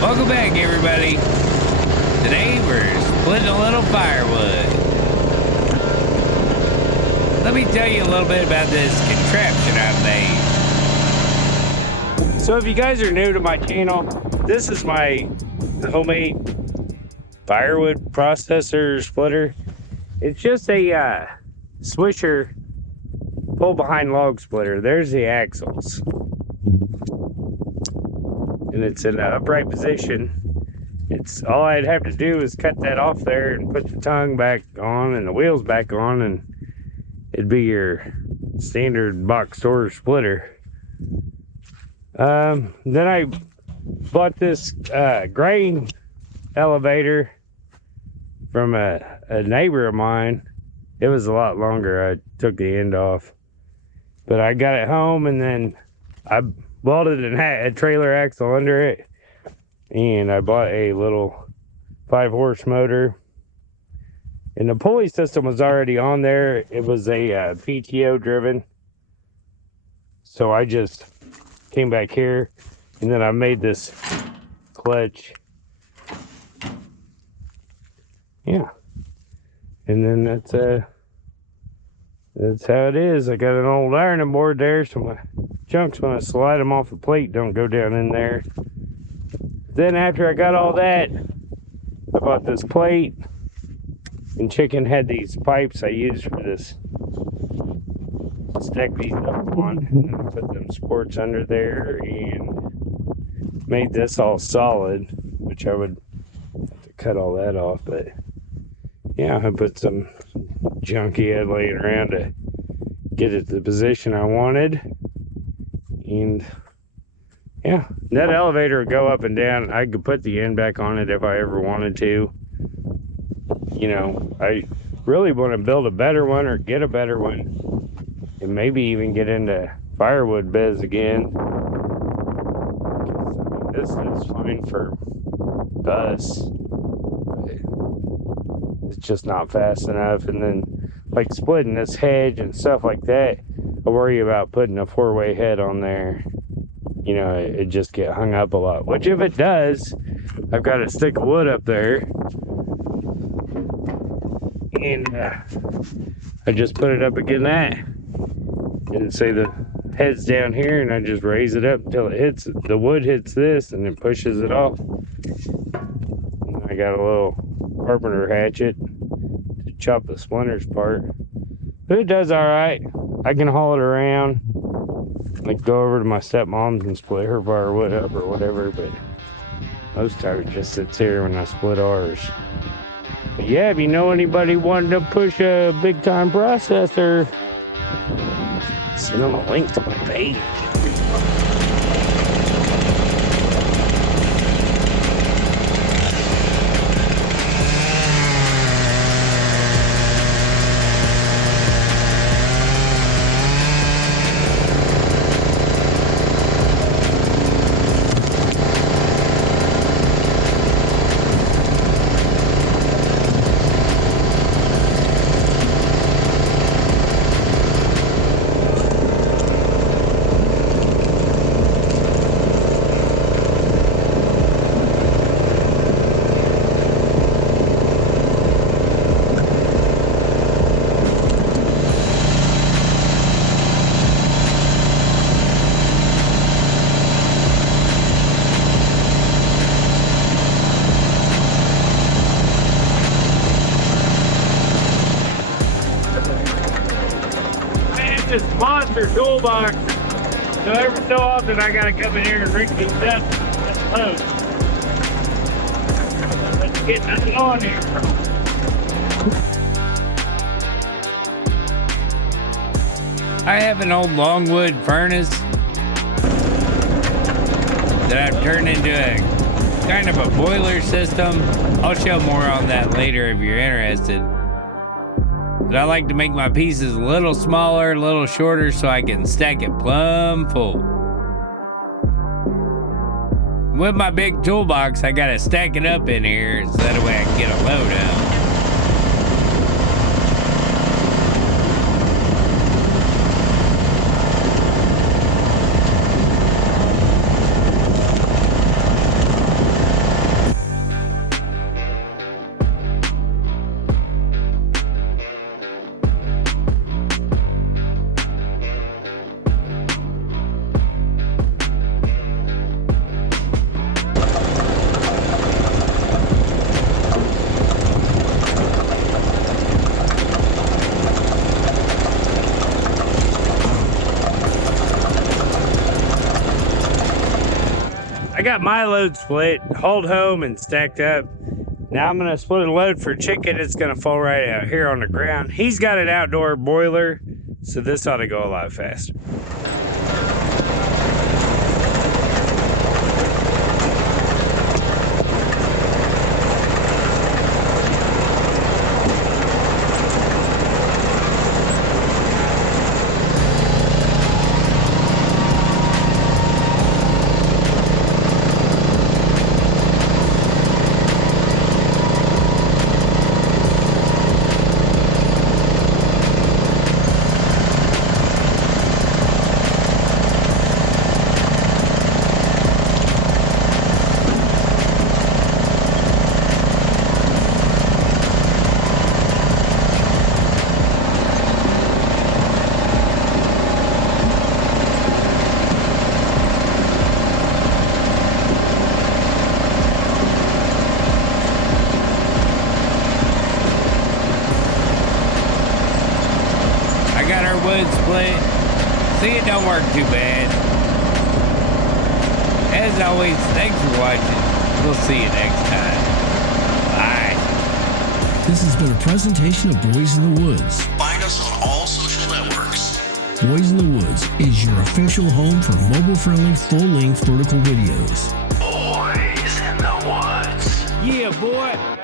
Welcome back, everybody. Today we're splitting a little firewood. Let me tell you a little bit about this contraption I've made. So if you guys are new to my channel, this is my homemade firewood processor splitter. It's just a Swisher pull behind log splitter. There's the axles. And it's in an upright position. It's all I'd have to do is cut that off there and put the tongue back on and the wheels back on, and it'd be your standard box store splitter. Then I bought this grain elevator from a neighbor of mine. It was a lot longer. I took the end off, but I got it home, and then I welded a trailer axle under it, and I bought a little 5-horse motor, and the pulley system was already on there. It was a PTO driven, so I just came back here, and then I made this clutch. Yeah, and then that's how it is. I got an old ironing board there, so my chunks, when I slide them off the plate, don't go down in there. Then after I got all that, I bought this plate, and Chicken had these pipes I used for this. Stack these up on, and then put them supports under there, and made this all solid, which I would have to cut all that off, but yeah, I put some junky head laying around to get it to the position I wanted. And yeah, that elevator would go up and down. I could put the end back on it if I ever wanted to. You know, I really want to build a better one or get a better one, and maybe even get into firewood biz again. This is fine for us, but it's just not fast enough. And then like splitting this hedge and stuff like that, I worry about putting a 4-way head on there. You know, it just get hung up a lot, which if it does, I've got a stick of wood up there, and I just put it up against that, and say the head's down here, and I just raise it up until it hits, the wood hits this, and it pushes it off. And I got a little carpenter hatchet to chop the splinters apart, but it does all right. I can haul it around, like go over to my stepmom's and split her firewood up or whatever, but most times it just sits here when I split ours. But yeah, if you know anybody wanting to push a big time processor, send them a link to my page. This monster toolbox, so every so often I gotta come in here and rig these up and load. Let's get nothing on here. I have an old longwood furnace that I've turned into a kind of a boiler system. I'll show more on that later if you're interested. But I like to make my pieces a little smaller, a little shorter, so I can stack it plumb full. With my big toolbox, I gotta stack it up in here so that way I can get a load out. I got my load split, hauled home and stacked up. Now I'm gonna split a load for chicken. It's gonna fall right out here on the ground. He's got an outdoor boiler, so this ought to go a lot faster. Wood split. See, it don't work too bad. As always, thanks for watching. We'll see you next time. Bye. This has been a presentation of Boys in the Woods. Find us on all social networks. Boys in the Woods is your official home for mobile-friendly, full-length vertical videos. Boys in the Woods. Yeah, boy.